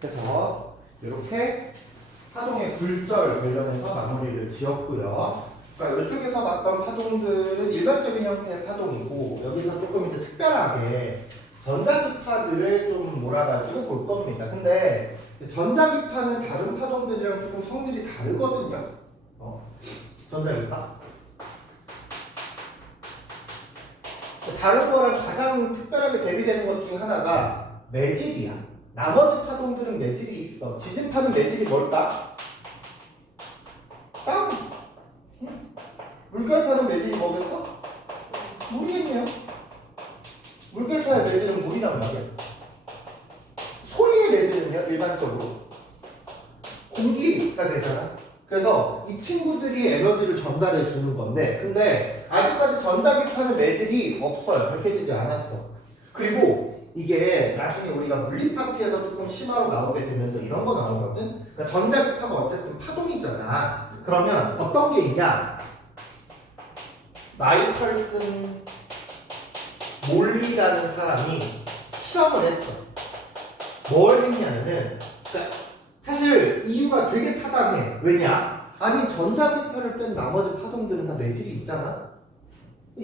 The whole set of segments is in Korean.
그래서 이렇게 파동의 굴절 관련해서 마무리를 지었고요. 그러니까 이쪽에서 봤던 파동들은 일반적인 형태의 파동이고 여기서 조금 이제 특별하게 전자기파들을 좀 몰아가지고 볼 겁니다. 근데 전자기파는 다른 파동들이랑 조금 성질이 다르거든요. 전자기파. 다른 거랑 가장 특별하게 대비되는 것 중에 하나가 매질이야. 나머지 파동들은 매질이 있어. 지진파는 매질이 뭘까? 땅! 응? 물결파는 매질이 뭐겠어? 물이겠네요. 물결파의 매질은 물이란 말이야. 소리의 매질은요, 일반적으로 공기가 되잖아. 그래서 이 친구들이 에너지를 전달해 주는 건데, 근데 아직까지 전자기파는 매질이 없어요. 밝혀지지 않았어. 그리고 이게 나중에 우리가 물리 파트에서 조금 심화로 나오게 되면서 이런 거 나오거든. 그러니까 전자기파가 어쨌든 파동이잖아. 그러면 어떤 게 있냐? 마이컬슨 몰리라는 사람이 실험을 했어. 뭘 했냐면은, 그러니까 사실 이유가 되게 타당해. 왜냐? 아니 전자기파를 뺀 나머지 파동들은 다 매질이 있잖아.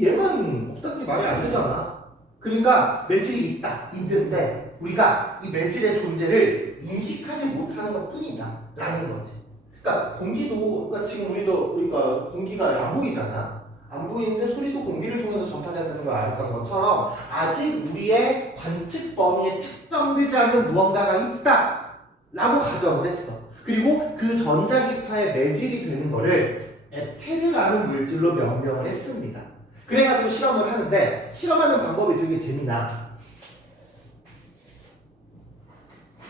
얘만 없다는 게 말이 안 되잖아. 그러니까 매질이 있는데 우리가 이 매질의 존재를 인식하지 못하는 것 뿐이다 라는 거지. 그러니까 공기도, 그러니까 지금 우리가 공기가 안 보이잖아. 안 보이는데 소리도 공기를 통해서 전파되는 걸 알았던 것처럼 아직 우리의 관측 범위에 측정되지 않는 무언가가 있다 라고 가정을 했어. 그리고 그 전자기파의 매질이 되는 거를 에테르라는 물질로 명명을 했습니다. 그래가지고 실험을 하는데 실험하는 방법이 되게 재미나.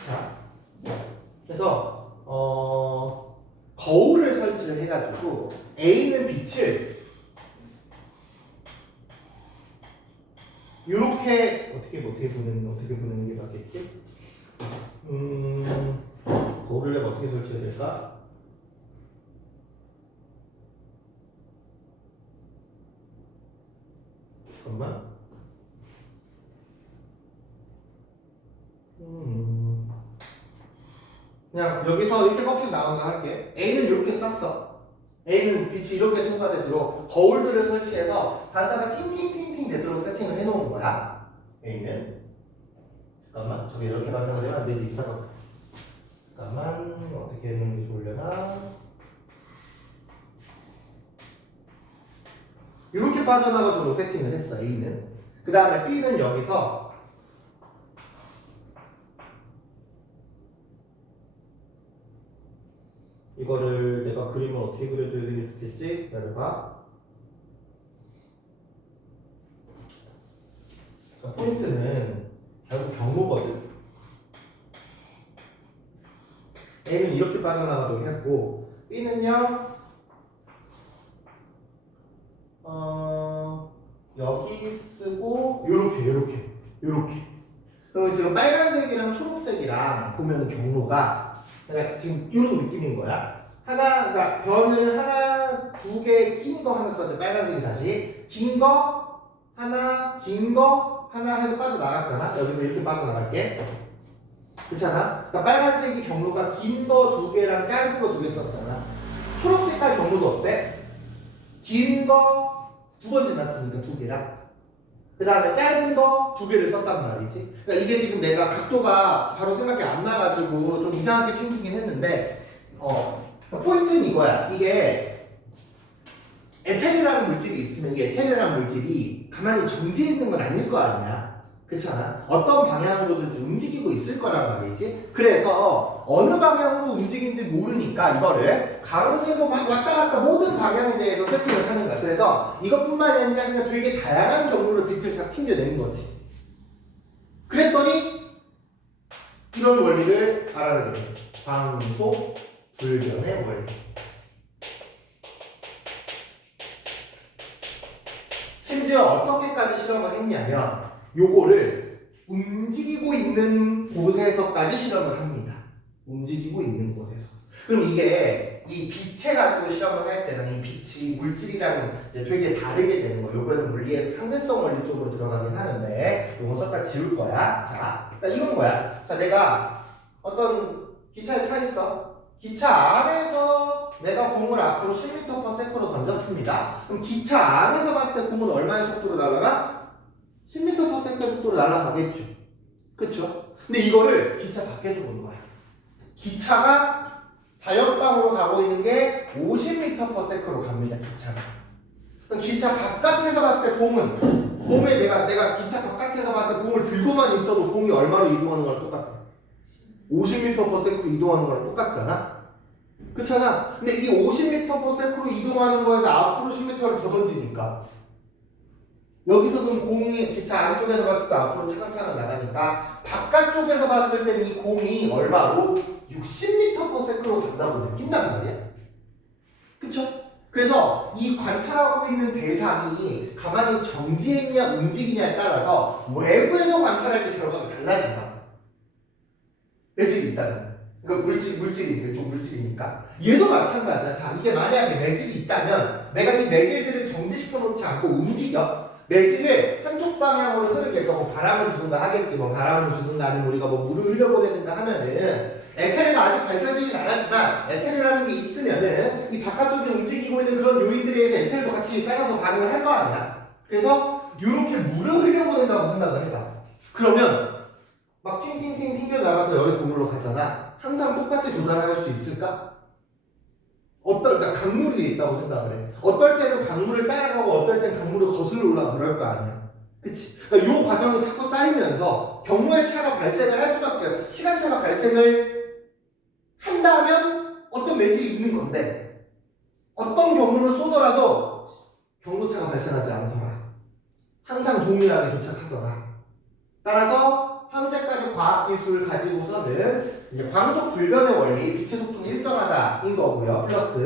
자, 그래서 거울을 설치를 해가지고 A는 빛을 이렇게 어떻게 보는 게 맞겠지? 거울을 내가 어떻게 설치해야 될까? 잠깐만. 그냥 여기서 이렇게 꺾여 나온다 할게. A는 이렇게 쐈어. A는 빛이 이렇게 통과되도록 거울들을 설치해서 반사가 팅팅팅팅 되도록 세팅을 해놓은 거야. A는. 잠깐만. 저기 이렇게 반사가 되면 안 되지. 입사가. 잠깐만. 어떻게 해놓는 게 좋으려나? 이렇게 빠져나가도록 세팅을 했어. A는. 그 다음에 B는 여기서 이거를 내가 그림을 어떻게 그려줘야 되면 좋겠지? 기다려봐. 포인트는 결국 경로거든. A는 이렇게 빠져나가도록 했고 B는요 여기 쓰고 요렇게 그럼 지금 빨간색이랑 초록색이랑 보면 경로가 그러니까 지금 이런 느낌인 거야. 그러니까 변을 하나, 두 개 긴 거 하나 써줘. 빨간색이 다시 긴 거 하나, 긴 거 하나 해서 빠져나갔잖아. 여기서 이렇게 빠져나갈게. 그렇잖아. 그러니까 빨간색이 경로가 긴 거 두 개랑 짧은 거 두 개 썼잖아. 초록색깔 경로도 어때? 긴 거 두 번째 났으니까 두 개랑 그 다음에 짧은 거 두 개를 썼단 말이지. 그러니까 이게 지금 내가 각도가 바로 생각이 안 나가지고 좀 이상하게 튕기긴 했는데 포인트는 이거야. 이게 에테르라는 물질이 있으면 이 에테르라는 물질이 가만히 정지해 있는 건 아닐 거 아니야. 그렇잖아. 어떤 방향으로든지 움직이고 있을 거란 말이지. 그래서 어느 방향으로 움직이는지 모르니까 이거를 가로 세로 막 왔다 갔다 모든 방향에 대해서 세팅을 하는 거야. 그래서 이것뿐만이 아니라 그냥 되게 다양한 경로로 빛을 다 튕겨내는 거지. 그랬더니 이런 원리를 알아내게 돼. 광소 불변의 원리. 심지어 어떻게까지 실험을 했냐면 요거를 움직이고 있는 곳에서까지 실험을 합니다. 움직이고 있는 곳에서. 그럼 이게 이 빛에 가지고 실험을 할 때는 이 빛이 물질이랑 이제 되게 다르게 되는 거예요. 요거는 물리에서 상대성 원리 쪽으로 들어가긴 하는데 요건 썼다 지울 거야. 자, 일단 이건 거야. 자, 내가 어떤 기차에 타 있어. 기차 안에서 내가 공을 앞으로 10m/s로 던졌습니다. 그럼 기차 안에서 봤을 때 공은 얼마의 속도로 날아가? 10m/s 속도로 날아가겠죠. 그쵸? 근데 이거를 기차 밖에서 보는 거야. 기차가 자연방으로 가고 있는 게 50m/s로 갑니다. 기차가. 그럼 기차 바깥에서 봤을 때 공에 내가 기차 바깥에서 봤을 때 공을 들고만 있어도 공이 얼마로 이동하는 거랑 똑같아. 50m/s로 이동하는 거랑 똑같잖아. 그렇잖아. 근데 이 50m/s로 이동하는 거에서 앞으로 10m를 더 던지니까 여기서 그럼 공이 기차 안쪽에서 봤을 때 앞으로 차근차근 나가니까 바깥쪽에서 봤을 때는 이 공이 얼마로 60m/s로 간다고 느낀단 말이야. 그쵸? 그래서 이 관찰하고 있는 대상이 가만히 정지해 있냐 움직이냐에 따라서 외부에서 관찰할 때 결과가 달라진다. 매질이 있다면. 그러니까 물질이 좀 물질이니까. 얘도 마찬가지야. 자, 이게 만약에 매질이 있다면 내가 이 매질들을 정지시켜 놓지 않고 움직여. 매질을 한쪽 방향으로 흐르게 뭐 바람을 주든가 하겠지. 뭐 바람을 주든가 아니면 우리가 뭐 물을 흘려보내든가 하면은 에테르가 아직 밝혀지진 않았지만 에테르라는 게 있으면은 이 바깥쪽에 움직이고 있는 그런 요인들에 의해서 에테르도 같이 따라서 반응을 할 거 아니야. 그래서 이렇게 물을 흘려보낸다고 생각을 해봐. 그러면 막 팅팅팅 튕겨나가서 여기 공으로 가잖아. 항상 똑같이 도달할 수 있을까? 그러니까 강물이 있다고 생각을 해. 어떨 때는 강물을 따라가고 어떨 때는 강물을 거슬러 올라가 그럴 거 아니야. 그치? 그러니까 이 과정이 자꾸 쌓이면서 경로의 차가 발생을 할 수밖에 없어. 시간차가 발생을 한다면 어떤 매질이 있는 건데 어떤 경로를 쏘더라도 경로차가 발생하지 않더라. 항상 동일하게 도착하더라. 따라서 현재까지 과학기술을 가지고서는 이제 광속 불변의 원리, 빛의 속도는 일정하다인 거고요. 플러스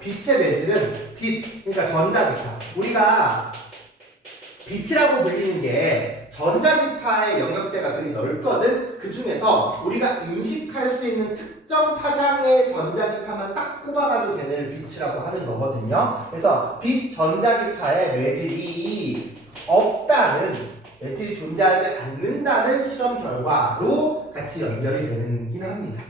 빛의 매질은 빛, 그러니까 전자기파. 우리가 빛이라고 불리는 게 전자기파의 영역대가 되게 넓거든. 그 중에서 우리가 인식할 수 있는 특정 파장의 전자기파만 딱 뽑아가지고 걔네를 빛이라고 하는 거거든요. 그래서 빛 전자기파의 매질이 없다는, 매질이 존재하지 않는다는 실험 결과로 같이 연결이 되긴 합니다.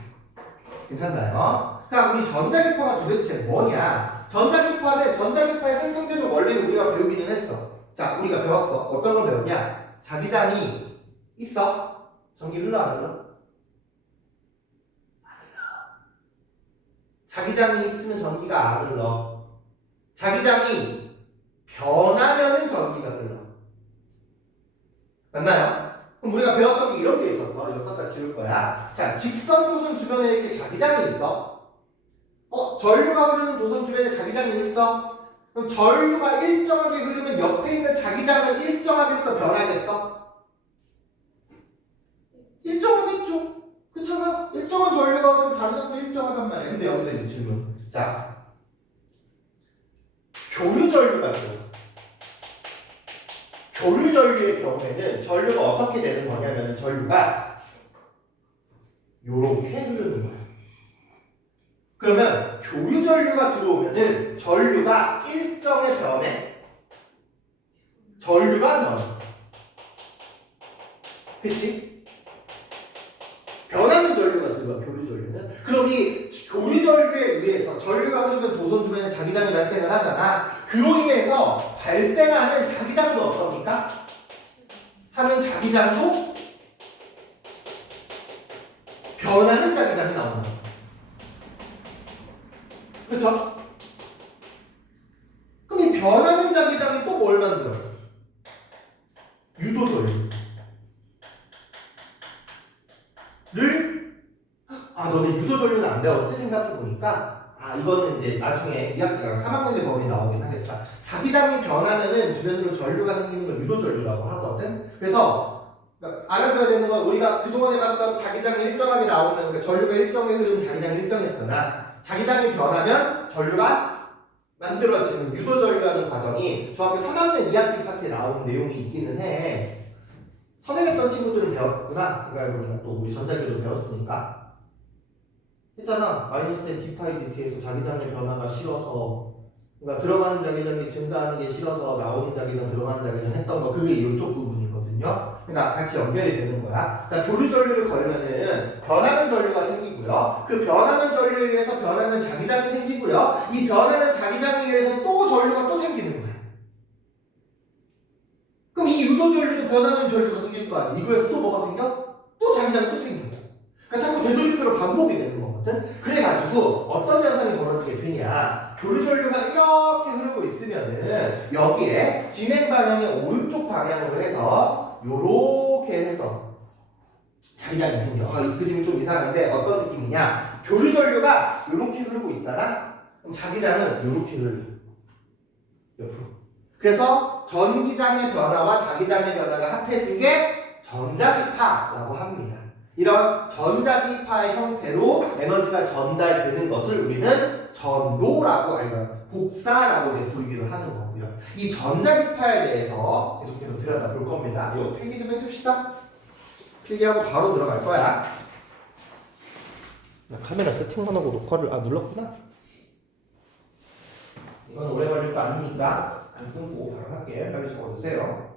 괜찮나요? 그러니까 우리 전자기파가 도대체 뭐냐? 전자기파의 생성되는 원리는 우리가 배우기는 했어. 자, 우리가 배웠어. 어떤 걸 배웠냐? 자기장이 있어? 전기 흘러 안 흘러? 안 흘러. 자기장이 있으면 전기가 안 흘러. 자기장이 변하면은 전기가 흘러. 맞나요? 그럼 우리가 배웠던 게 이런 게 있었어. 이거 썼다 지울 거야. 자, 직선 도선 주변에 이렇게 자기장이 있어. 전류가 흐르는 도선 주변에 자기장이 있어. 그럼 전류가 일정하게 흐르면 옆에 있는 자기장은 일정하겠어? 변하겠어? 일정하겠죠. 그렇잖아? 일정한 전류가 흐르면 자기장도 일정하단 말이야. 근데 여기서 이제 질문. 자, 교류전류가 들어. 교류전류의 경우에는 전류가 어떻게 되는 거냐면 전류가 요렇게 흐르는 거야. 그러면 교류전류가 들어오면은 전류가 일정의 변해. 전류가 변해. 그치? 변하는 전류가 들어와, 교류전류는. 그럼 이 교류전류에 의해서 전류가 흐르면 도선 주변에 자기장이 발생을 하잖아. 그로 인해서 발생하는 자기장도 어떻습니까? 하는 자기장도 변하는 자기장이 나온다. 그쵸? 그럼 이 변하는 자기장이 또 뭘 만들어? 유도전류를 너네 유도전류는 안 배웠지? 생각해보니까 이거는 이제 나중에 2학기가 3학년 때 범위 나오긴 하겠다. 자기장이 변하면은 주변으로 전류가 생기는 걸 유도전류라고 하거든. 그래서 알아둬야 되는 건 우리가 그동안에 봤던 자기장이 일정하게 나오면, 그러니까 전류가 일정하게 흐르면 자기장이 일정했잖아. 자기장이 변하면 전류가 만들어지는 유도전류라는 과정이 중학교 3학년 2학기 파트에 나오는 내용이 있기는 해. 선행했던 친구들은 배웠구나 생각해보니까. 또 우리 전자기도 배웠으니까 했잖아. 마이너스 n d 파이 dt에서 자기장의 변화가 싫어서, 그러니까 들어가는 자기장이 증가하는 게 싫어서 나오는 자기장 들어가는 자기장 했던 거, 그게 이쪽 부분이거든요. 그러니까 같이 연결이 되는 거야. 그러니까 교류 전류를 걸면은 변하는 전류가 생기고요. 그 변하는 전류에 의해서 변하는 자기장이 생기고요. 이 변하는 자기장에 의해서 또 전류가 또 생기는 거야. 그럼 이 유도 전류도 변하는 전류가 생길 거 아니야. 이거에서 또 뭐가 생겨? 또 자기장이 또 생긴다. 그러니까 자꾸 되돌림표로 반복이 되는 거거든. 그래가지고 어떤 현상이 벌어지게 되냐. 교류 전류가 이렇게 흐르고 있으면은 여기에 진행 방향의 오른쪽 방향으로 해서 요렇게 해서 자기장이 생겨. 이 그림이 좀 이상한데 어떤 느낌이냐. 교류 전류가 요렇게 흐르고 있잖아. 그럼 자기장은 요렇게 흐르고 옆으로. 그래서 전기장의 변화와 자기장의 변화가 합해진 게 전자기파라고 합니다. 이런 전자기파의 형태로 에너지가 전달되는 것을 우리는 전도라고 아니면 복사라고 이제 부르기로 하는 거고요. 이 전자기파에 대해서 계속해서 들여다볼 겁니다. 이거 필기 좀 해줍시다. 필기하고 바로 들어갈 거야. 카메라 세팅만 하고 녹화를 눌렀구나. 이건 오래 걸릴 거 아니니까 안 끊고 바로 할게. 빨리 적어주세요.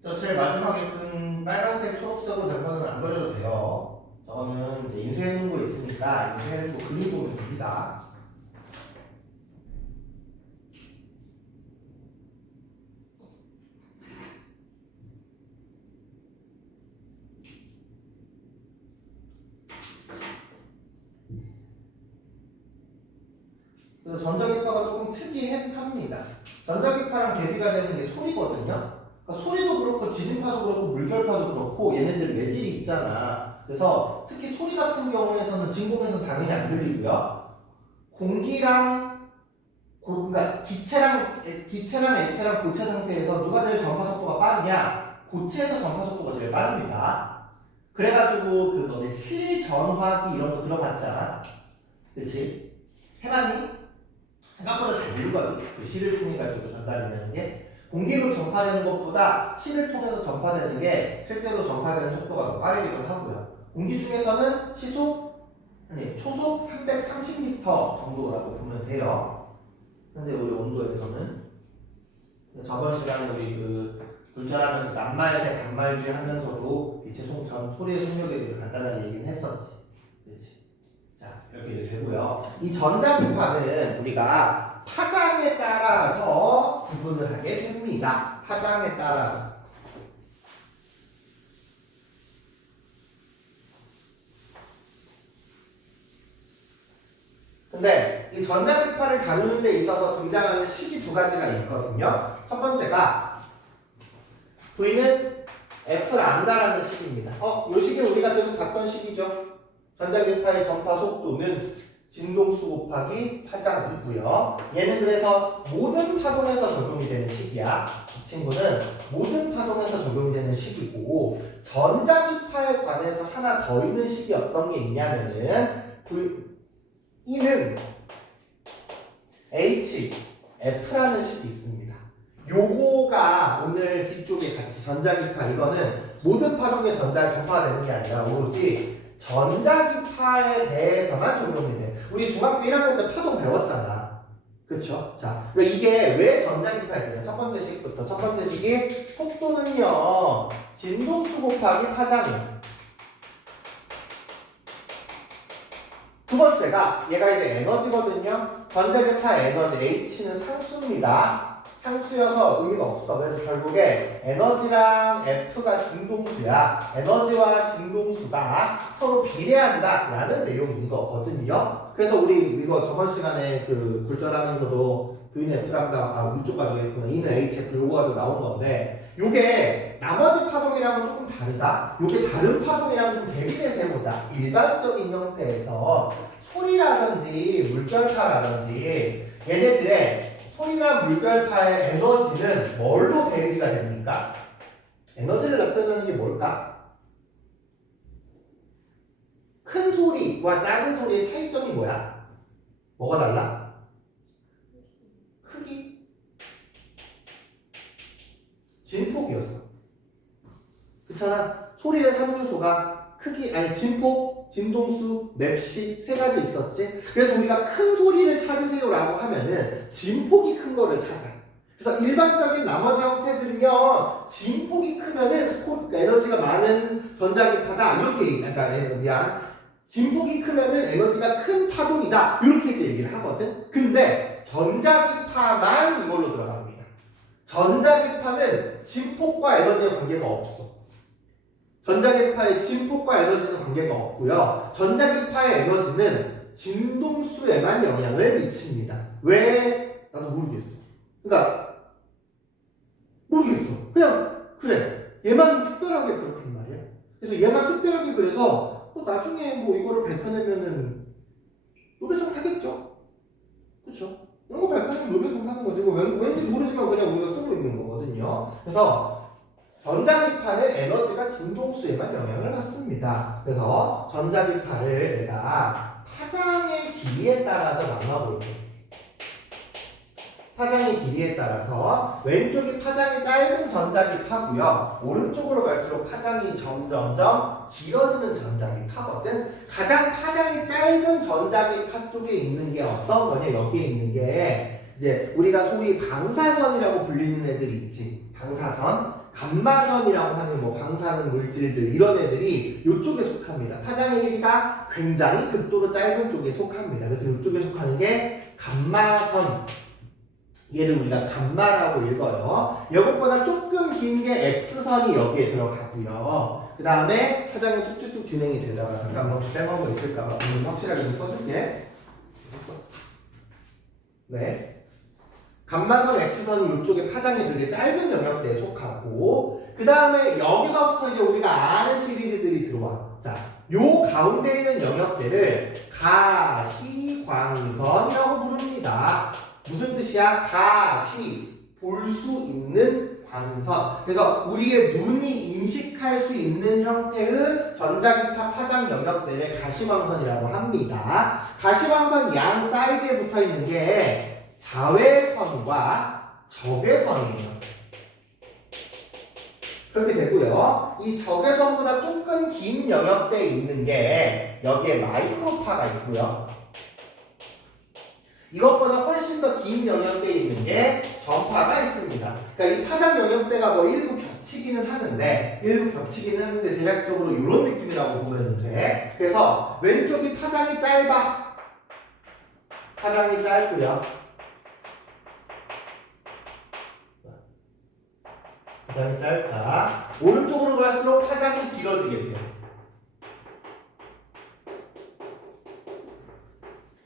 저 제일 마지막에 쓴 빨간색, 초록색으로 된 거는 안 그려도 돼요. 저거는 이제 인수해놓은 거 있으니까 인수해놓은 거 그림 보면 됩니다. 그래서 전자기파가 조금 특이합니다. 전자기파랑 대비가 되는 게 소리거든요. 그러니까 소리도 그렇고 지진파도 그렇고 물결파도 그렇고 얘네들 외질이 있잖아. 그래서 특히 소리 같은 경우에서는 진공에서는 당연히 안 들리고요. 공기랑 그러니까 기체랑 액체랑 고체 상태에서 누가 제일 전파 속도가 빠르냐? 고체에서 전파 속도가 제일 빠릅니다. 그래가지고 그 너네 실전화기 이런 거 들어봤잖아. 그치? 해봤니? 생각보다 잘 모르거든. 그 실을 통해 가지고 전달이 되는 게 공기로 전파되는 것보다 실을 통해서 전파되는 게 실제로 전파되는 속도가 더 빠르기도 하고요. 공기 중에서는 초속 330m 정도라고 보면 돼요. 현재 우리 온도에서는. 저번 시간에 우리 분절하면서 낱말새 단말주의 하면서도 빛의 소리의 속력에 대해서 간단하게 얘기는 했었지. 그렇지? 자, 이렇게 되고요. 이 전자기파는 우리가 파장에 따라서 구분을 하게 됩니다. 파장에 따라서. 근데 이 전자기파를 다루는 데 있어서 등장하는 식이 두 가지가 있거든요. 첫 번째가 V는 F란다라는 식입니다. 이 식은 우리가 계속 봤던 식이죠. 전자기파의 전파 속도는 진동수 곱하기 파장이고요. 얘는 그래서 모든 파동에서 적용이 되는 식이야. 이 친구는 모든 파동에서 적용이 되는 식이고, 전자기파에 관해서 하나 더 있는 식이 어떤 게 있냐면은 이는 H, F라는 식이 있습니다. 요거가 오늘 뒤쪽에 같이 전자기파 이거는 모든 파동의 전파가 되는 게 아니라 오로지 전자기파에 대해서만 적용이 돼. 우리 중학교 1학년 때 파동 배웠잖아. 그쵸? 자, 그러니까 이게 왜 전자기파에 되냐? 첫 번째 식부터. 첫 번째 식이 속도는요, 진동수 곱하기 파장이에요. 두 번째가 얘가 이제 에너지거든요. 전자기파 에너지 H는 상수입니다. 상수여서 의미가 없어. 그래서 결국에 에너지랑 F가 진동수야. 에너지와 진동수가 서로 비례한다 라는 내용인 거거든요. 그래서 우리 이거 저번 시간에 그 굴절하면서도 V는 F랑다 이쪽 가지고 했구나. E는 HF 요거 가지고 나온 건데 요게 나머지 파동이랑은 조금 다르다. 요게 다른 파동이랑 좀 대비해서 해보자. 일반적인 형태에서 소리라든지 물결파라든지 얘네들의 소리나 물결파의 에너지는 뭘로 대비가 됩니까? 에너지를 나타내는 게 뭘까? 큰 소리와 작은 소리의 차이점이 뭐야? 뭐가 달라? 크기? 진폭이었어. 그렇잖아. 소리의 3요소가 크기, 아니 진폭, 진동수, 맵시 세 가지 있었지. 그래서 우리가 큰 소리를 찾으세요라고 하면은 진폭이 큰 거를 찾아. 그래서 일반적인 나머지 형태들은요, 진폭이 크면은 에너지가 많은 전자기파다 이렇게 미안. 진폭이 크면은 에너지가 큰 파동이다 이렇게 이제 얘기를 하거든. 근데 전자기파만 이걸로 들어갑니다. 전자기파는 진폭과 에너지의 관계가 없어. 전자기파의 진폭과 에너지는 관계가 없고요. 전자기파의 에너지는 진동수에만 영향을 미칩니다. 왜? 나도 모르겠어. 그러니까 모르겠어. 그냥 그래. 얘만 특별하게 그렇단 말이야. 그래서 얘만 특별하게 그래서 나중에 뭐 이거를 밝혀내면은 노벨상 타겠죠. 그렇죠? 이런 거 밝혀내면 노벨상 타는 거지. 이거 왠지 모르지만 그냥 우리가 쓰고 있는 거거든요. 그래서 전자기파는 에너지가 진동수에만 영향을 받습니다. 그래서 전자기파를 내가 파장의 길이에 따라서 나눠볼게. 파장의 길이에 따라서 왼쪽이 파장이 짧은 전자기파고요. 오른쪽으로 갈수록 파장이 점점점 길어지는 전자기파거든. 가장 파장이 짧은 전자기파 쪽에 있는 게 어떤 거냐? 여기에 있는 게 이제 우리가 소위 방사선이라고 불리는 애들이 있지. 방사선. 감마선이라고 하는 뭐 방사능 물질들 이런 애들이 이쪽에 속합니다. 파장의 길이가 굉장히 극도로 짧은 쪽에 속합니다. 그래서 이쪽에 속하는 게 감마선. 얘를 우리가 감마라고 읽어요. 이것보다 조금 긴 게 X선이 여기에 들어가고요. 그 다음에 파장이 쭉쭉쭉 진행이 되다가 잠깐만 혹시 빼먹은 거 있을까봐 확실하게 좀 써줄게. 네. 감마선 X선이 이쪽에 파장이 되게 짧은 영역대에 속하고 그 다음에 여기서부터 이제 우리가 아는 시리즈들이 들어와. 자, 요 가운데 있는 영역대를 가시광선이라고 부릅니다. 무슨 뜻이야? 가시, 볼 수 있는 광선. 그래서 우리의 눈이 인식할 수 있는 형태의 전자기파 파장 영역대를 가시광선이라고 합니다. 가시광선 양 사이드에 붙어 있는 게 자외선과 적외선이에요. 그렇게 되고요. 이 적외선보다 조금 긴 영역대에 있는 게 여기에 마이크로파가 있고요. 이것보다 훨씬 더 긴 영역대에 있는 게 전파가 있습니다. 그러니까 이 파장 영역대가 뭐 일부 겹치기는 하는데 대략적으로 이런 느낌이라고 보면 돼. 그래서 왼쪽이 파장이 짧아. 파장이 짧고요. 파장이 짧다. 오른쪽으로 갈수록 파장이 길어지게 돼요.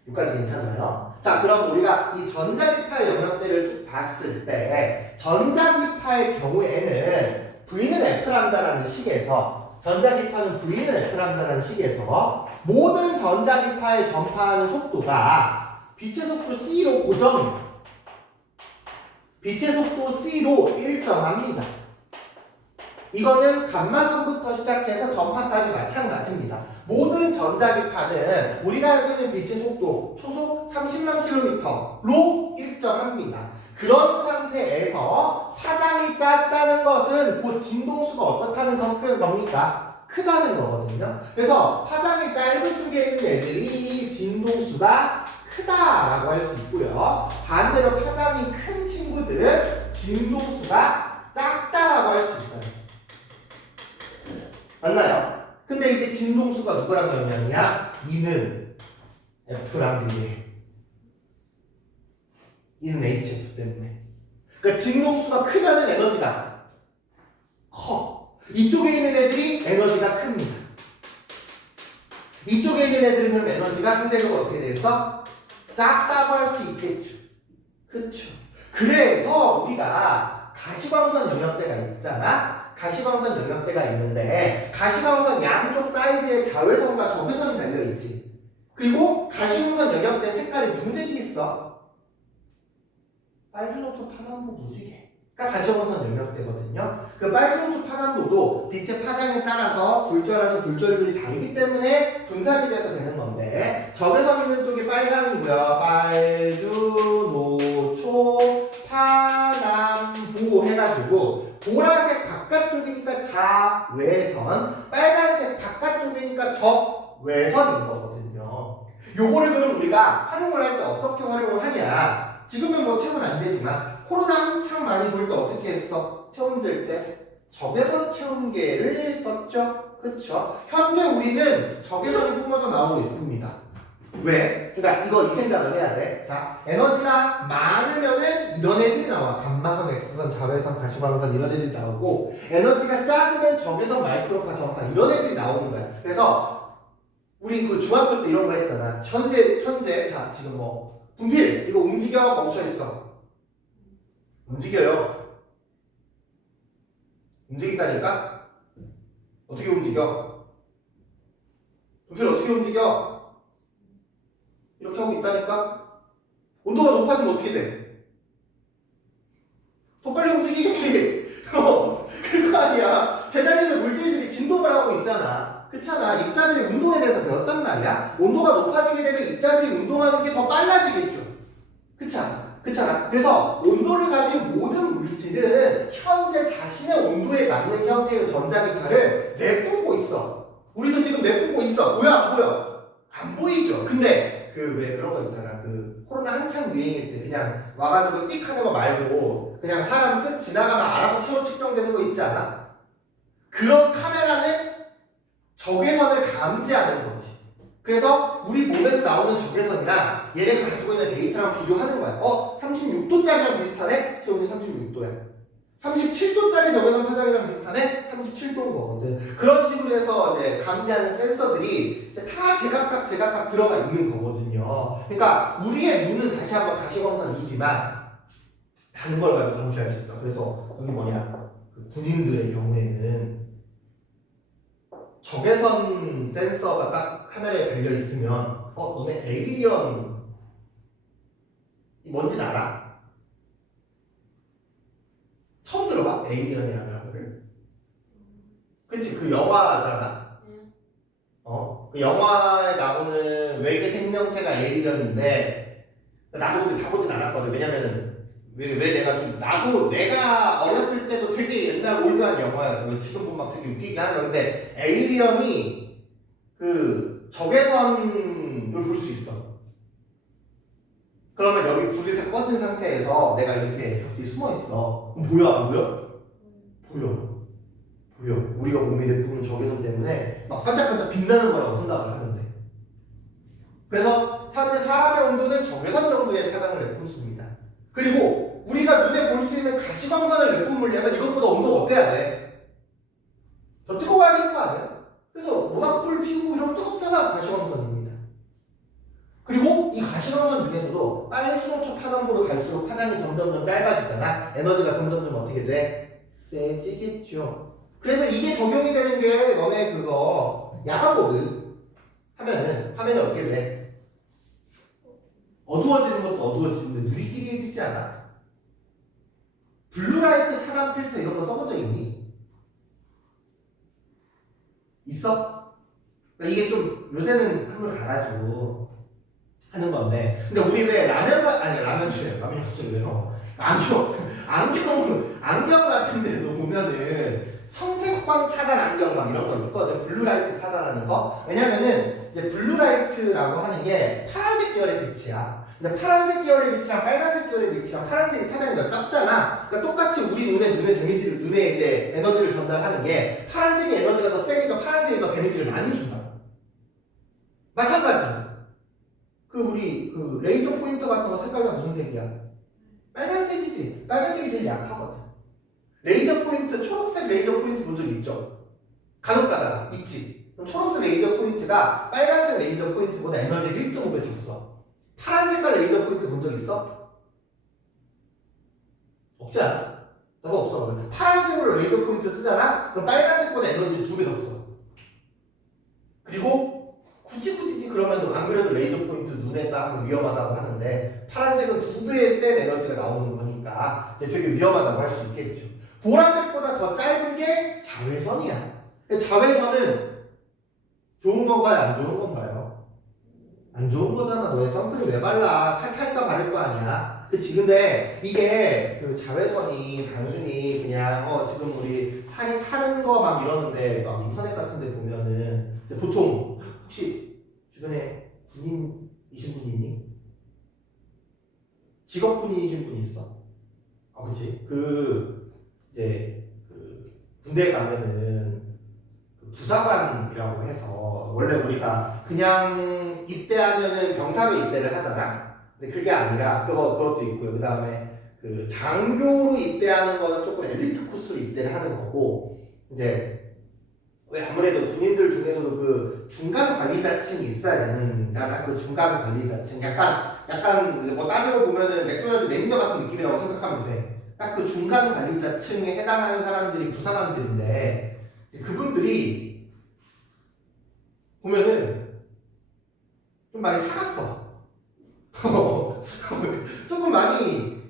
여기까지 괜찮아요? 자, 그럼 우리가 이 전자기파의 영역대를 쭉 봤을 때 전자기파의 경우에는 V는 F람다라는 식에서 전자기파는 V는 F람다라는 식에서 모든 전자기파의 전파하는 속도가 빛의 속도 C로 고정이에요. 빛의 속도 C로 일정합니다. 이거는 감마선부터 시작해서 전파까지 마찬가지입니다. 모든 전자기파는 우리가 알고 있는 빛의 속도 초속 30만 킬로미터로 일정합니다. 그런 상태에서 파장이 짧다는 것은 그 진동수가 어떻다는 겁니까? 크다는 거거든요. 그래서 파장이 짧은 쪽에 있는 애들이 진동수가 크다라고 할 수 있고요. 반대로 파장이 큰 친구들은 진동수가 작다라고 할 수 있어요. 맞나요? 근데 이제 진동수가 누구랑 영향이야? E는 F랑 비례해. E는 HF 때문에. 그러니까 진동수가 크면은 에너지가 커. 이쪽에 있는 애들이 에너지가 큽니다. 이쪽에 있는 애들은 그럼 에너지가 상대적으로 어떻게 됐어? 작다고 할 수 있겠죠. 그쵸? 그래서 우리가 가시광선 영역대가 있잖아. 가시광선 영역대가 있는데 가시광선 양쪽 사이드에 자외선과 적외선이 달려있지. 그리고 가시광선 영역대 색깔이 무슨 색이 있어? 빨주노초 파남보 무지개. 가 가시광선 영역대거든요. 그 빨주노초 파남보도 빛의 파장에 따라서 굴절하는 굴절률이 다르기 때문에 분산이 돼서 되는 건데 적외선 있는 쪽이 빨강이고요. 빨주노초 파남보 해가지고 보라색 바깥쪽이니까 자외선, 빨간색 바깥쪽이니까 적외선인 거거든요. 요거를 그럼 우리가 활용을 할 때 어떻게 활용을 하냐? 지금은 뭐 체온 안 되지만 코로나 한참 많이 돌 때 어떻게 했어? 체온 잴 때 적외선 체온계를 썼죠? 그쵸? 현재 우리는 적외선이 뿜어져 나오고 있습니다. 왜? 그러니까 이거 이 생각을 해야 돼. 자, 에너지가 많으면은 이런 애들이 나와. 감마선, X선, 자외선, 가시광선 이런 애들이 나오고 에너지가 작으면 적외선, 마이크로파, 전파 이런 애들이 나오는 거야. 그래서 우리 그 중학교 때 이런 거 했잖아. 현재 자 지금 뭐 분필 이거 움직여 멈춰 있어. 움직여요. 움직인다니까? 어떻게 움직여? 분필 어떻게 움직여? 이렇게 하고 있다니까? 온도가 높아지면 어떻게 돼? 더 빨리 움직이겠지? 그럴 거 아니야. 제자리에서 물질들이 진동을 하고 있잖아. 그렇잖아. 입자들이 운동에 대해서 배웠단 말이야. 온도가 높아지게 되면 입자들이 운동하는 게 더 빨라지겠죠. 그렇잖아. 그래서 온도를 가진 모든 물질은 현재 자신의 온도에 맞는 형태의 전자기파를 내뿜고 있어. 우리도 지금 내뿜고 있어. 보여 안 보여? 안 보이죠. 근데 그 왜 그런 거 있잖아. 그 코로나 한창 유행일 때 그냥 와가지고 띡 하는 거 말고 그냥 사람 쓱 지나가면 알아서 체온 측정되는 거 있지 않아? 그런 카메라는 적외선을 감지하는 거지. 그래서 우리 몸에서 나오는 적외선이랑 얘네가 가지고 있는 데이터랑 비교하는 거야. 36도짜리랑 비슷하네? 체온이 36도야. 37도짜리 적외선 파장이랑 비슷하네? 37도인 거거든. 그런 식으로 해서 이제 감지하는 센서들이 이제 다 제각각 들어가 있는 거거든요. 그러니까 우리의 눈은 다시 한번 가시광선이지만 다른 걸 가지고 감시할 수 있다. 그래서 여기 그 군인들의 경우에는 적외선 센서가 딱 카메라에 달려 있으면 너네 에일리언이 뭔지는 알아? 처음 들어봐? 에일리언이라는 단어를. 그치? 그 영화잖아. 그 영화에 나오는 외계 생명체가 에일리언인데 나도 근데 다 보진 않았거든. 왜냐면은 왜 내가 내가 어렸을 때도 되게 옛날 올드한 영화였어. 지금 보면 막 되게 웃기긴 하는 거. 근데 에일리언이 그 적외선을 볼 수 있어. 그러면 여기 불이 다 꺼진 상태에서 내가 이렇게 여기 숨어 있어. 보여 안 보여? 보여. 우리가 몸에 내뿜는 적외선 때문에 막 반짝반짝 빛나는 거라고 생각을 하는데. 그래서 현재 사람의 온도는 적외선 정도의 파장을 내뿜습니다. 그리고 우리가 눈에 볼 수 있는 가시광선을 내뿜으려면 이것보다 온도가 어때야 돼? 더 뜨거워야 되는 거 아니야? 그래서 모닥불 피우고 이러면 뜨겁잖아. 가시광선입니다. 그리고 이 가시광선 중에서도 빨주노초 파남보로 갈수록 파장이 점점 짧아지잖아. 에너지가 점점 어떻게 돼? 세지겠죠. 그래서 이게 적용이 되는 게 너네 그거 야간 모드 하면은 화면이 어떻게 돼? 어두워지는 것도 어두워지는데 눈이 띄해지지 않아? 블루라이트 차단 필터 이런 거 써본 적 있니? 있어? 그러니까 이게 좀 요새는 한물 가가지고 하는 건데, 근데 우리 왜 라면이 갑자기 왜요? 안경 같은 데도 보면은 청색광 차단 안경 막 이런 거 있거든. 블루라이트 차단하는 거. 왜냐면은 이제 블루라이트라고 하는 게 파란색 계열의 빛이야. 근데 파란색 계열의 빛이랑 빨간색 계열의 빛이랑 파란색이 파장이 더 작잖아. 그러니까 똑같이 우리 눈에 데미지를, 눈에 이제 에너지를 전달하는 게 파란색의 에너지가 더 세니까 파란색이 더 데미지를 많이 준다. 마찬가지. 우리 레이저 포인터 같은 거 색깔이 무슨 색이야? 빨간색이지. 빨간색이 제일 약하거든. 레이저 포인트, 초록색 레이저 포인트 본 적 있죠? 간혹 가다가 있지. 그럼 초록색 레이저 포인트가 빨간색 레이저 포인트보다 에너지를 1.5배 줬어. 파란 색깔 레이저 포인트 본 적 있어? 없지 않아? 너가 없어. 파란색으로 레이저 포인트 쓰잖아? 그럼 빨간색보다 에너지를 2배 더 써. 그리고 굳이 그러면 안 그래도 레이저 포인트 눈에다 하면 위험하다고 하는데 파란색은 2배의 센 에너지가 나오는 거니까 되게 위험하다고 할 수 있겠죠. 보라색보다 더 짧은 게 자외선이야. 자외선은 좋은 건가요? 안 좋은 건가요? 안 좋은 거잖아. 너네 선크림 왜 발라? 살 타니까 바를 거 아니야. 그치? 근데 이게 자외선이 단순히 그냥 지금 우리 살이 타는 거 막 이러는데 막 인터넷 같은 데 보면은 이제 보통 혹시 주변에 군인이신 분 있니? 직업 군인이신 분 있어. 그치? 이제 군대에 가면은 부사관이라고 해서 원래 우리가 그냥 입대하면은 병사로 입대를 하잖아. 근데 그게 아니라 그것도 있고요. 그 다음에 장교로 입대하는 거는 조금 엘리트 코스로 입대를 하는 거고, 이제 왜 아무래도 군인들 중에서도 중간 관리자층이 있어야 되는잖아. 중간 관리자층 약간 뭐 따지고 보면은 맥도날드 매니저 같은 느낌이라고 생각하면 돼. 딱 중간 관리자층에 해당하는 사람들이 부사관들인데, 그분들이 보면은 좀 많이 사갔어. 조금 많이.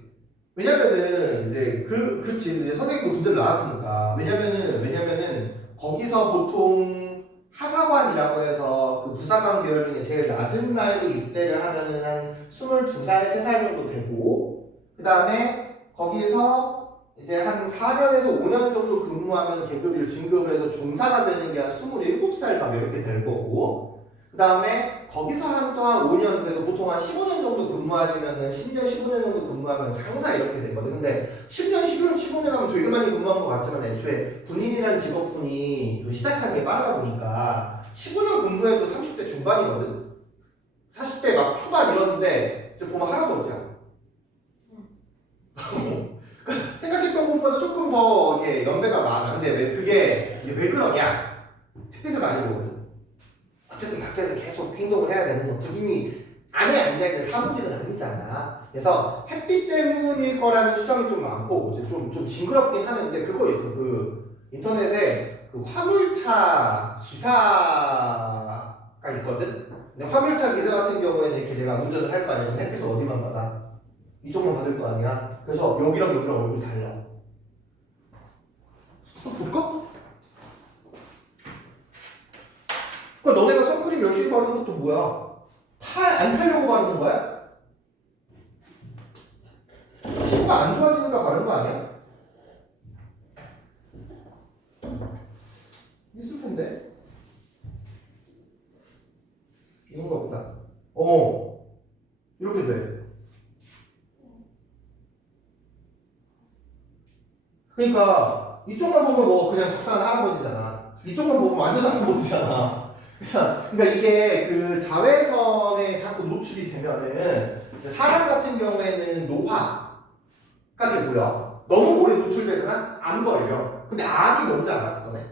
왜냐면은 이제 그치 이제 선생님도 군대를 나왔으니까. 왜냐면은 거기서 보통 하사관이라고 해서 부사관 계열 중에 제일 낮은 나이로 입대를 하면은 한 22살, 3살 정도 되고, 그 다음에 거기서 이제 한 4년에서 5년 정도 근무하면 계급을 진급을 해서 중사가 되는 게 한 27살 막 이렇게 될 거고, 그 다음에 거기서 한 또 한 5년, 그래서 보통 한 15년 정도 근무하시면은 10년, 15년 정도 근무하면 상사 이렇게 되거든. 근데 10년, 15년 하면 되게 많이 근무한 것 같지만 애초에 군인이라는 직업군이 시작하는 게 빠르다 보니까 15년 근무해도 30대 중반이거든. 40대 막 초반 이러는데 보면 할아버지야. 생각했던 것보다 조금 더 이게 연배가 많아. 근데 왜 그러냐? 햇빛을 많이 보거든. 어쨌든 밖에서 계속 행동을 해야 되는 건 군인이 안에 앉아있는 사무직은 아니잖아. 그래서 햇빛 때문일 거라는 추정이 좀 많고, 이제 좀 징그럽긴 하는데, 그거 있어. 인터넷에 화물차 기사가 있거든? 근데 화물차 기사 같은 경우에는 이렇게 내가 운전을 할 거 아니야. 햇빛을 어디만 받아? 이쪽만 받을 거 아니야? 그래서 여기랑 얼굴이 달라. 볼까? 그러니까 너네가 선크림 열심히 바르는 것도 뭐야? 안 타려고 바르는 거야? 피부가 안 좋아지니까 바르는 거 아니야? 있을 텐데. 이건가 보다. 이렇게 돼. 그러니까 이쪽만 보면 그냥 적당한 할아버지잖아. 이쪽만 보면 완전 할아버지잖아. 그러니까 이게 자외선에 자꾸 노출이 되면은 사람 같은 경우에는 노화가 되고요. 너무 오래 노출되잖아? 암 걸려. 근데 암이 뭔지 알아? 너네?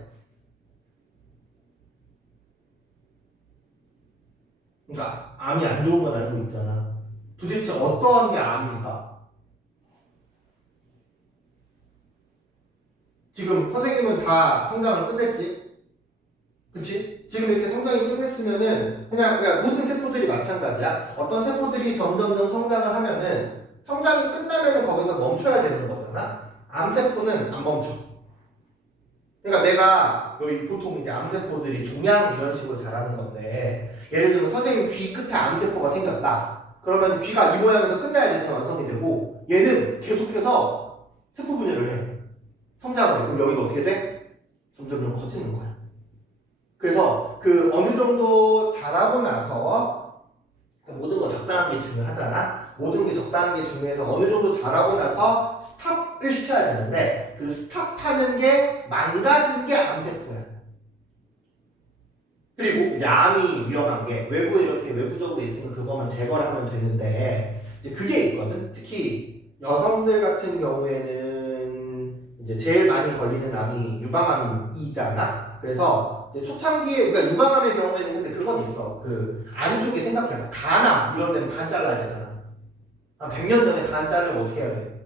그러니까 암이 안 좋은 건 알고 있잖아. 도대체 어떠한 게 암인가? 지금 선생님은 다 성장을 끝냈지? 그치? 지금 이렇게 성장이 끝냈으면은 그냥 모든 세포들이 마찬가지야. 어떤 세포들이 점점점 성장을 하면은 성장이 끝나면은 거기서 멈춰야 되는 거잖아. 암세포는 안 멈춰. 그러니까 내가 여기 보통 이제 암세포들이 종양 이런 식으로 자라는 건데 예를 들면 선생님 귀 끝에 암세포가 생겼다. 그러면 귀가 이 모양에서 끝나야 되지 완성이 되고 얘는 계속해서 세포 분열을 해. 성장을 해. 그럼 여기가 어떻게 돼? 점점 커지는 거야. 그래서 그 어느 정도 자라고 나서 모든 거 적당한 게 중요하잖아. 모든 게 적당한 게 중요해서 어느 정도 자라고 나서 스탑을 시켜야 되는데 그 스탑하는 게 망가진 게 암세포야. 그리고 이제 암이 위험한 게 외부에 이렇게 외부적으로 있으면 그것만 제거를 하면 되는데 이제 그게 있거든. 특히 여성들 같은 경우에는 이제 제일 많이 걸리는 암이 유방암이잖아. 그래서 이제 초창기에 그러니까 유방암의 경우에는 근데 그건 있어. 그 안쪽에 생각해. 간암 이런 데는 간 잘라야 되잖아. 한 100년 전에 간 자르면 어떻게 해야 돼?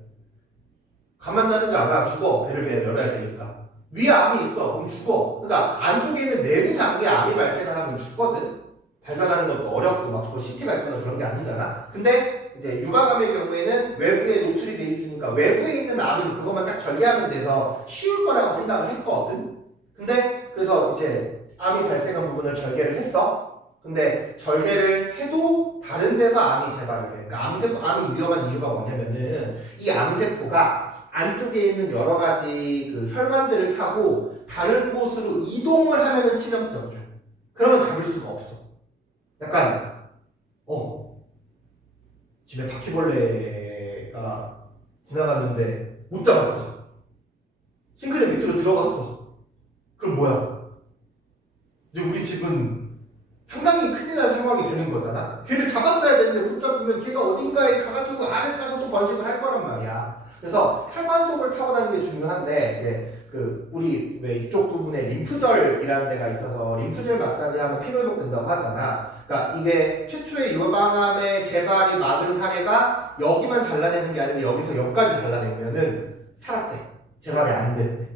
간만 자르지 않아. 죽어. 배를 열어야 되니까. 위에 암이 있어. 그럼 죽어. 그러니까 안쪽에 있는 내부 장기에 암이 발생을 하면 죽거든. 발견하는 것도 어렵고 막 뭐 CT가 있거나 그런 게 아니잖아. 근데 이제 유방암의 경우에는 외부에 노출이 돼 있으니까 외부에 있는 암은 그것만 딱 절개하면 돼서 쉬울 거라고 생각을 했거든. 근데 그래서 이제 암이 발생한 부분을 절개를 했어. 근데 절개를 해도 다른 데서 암이 재발을 해. 그러니까 암이 위험한 이유가 뭐냐면은 이 암세포가 안쪽에 있는 여러 가지 그 혈관들을 타고 다른 곳으로 이동을 하면은 치명적이야. 그러면 잡을 수가 없어. 약간 집에 바퀴벌레가 지나갔는데 못 잡았어. 싱크대 밑으로 들어갔어. 그럼 뭐야? 이제 우리 집은 상당히 큰일 날 상황이 되는 거잖아. 걔를 잡았어야 되는데 못 잡으면 걔가 어딘가에 가가지고 알을 까서 또 번식을 할 거란 말이야. 그래서 혈관 속을 타고 다니는 게 중요한데 이제 그 우리 왜 이쪽 부분에 림프절이라는 데가 있어서 림프절 마사지하면 피로 회복된다고 하잖아. 그러니까 이게 최초의 유방암의 재발이 막은 사례가 여기만 잘라내는 게 아니라 여기서 여기까지 잘라내면은 살았대. 재발이 안 됐대.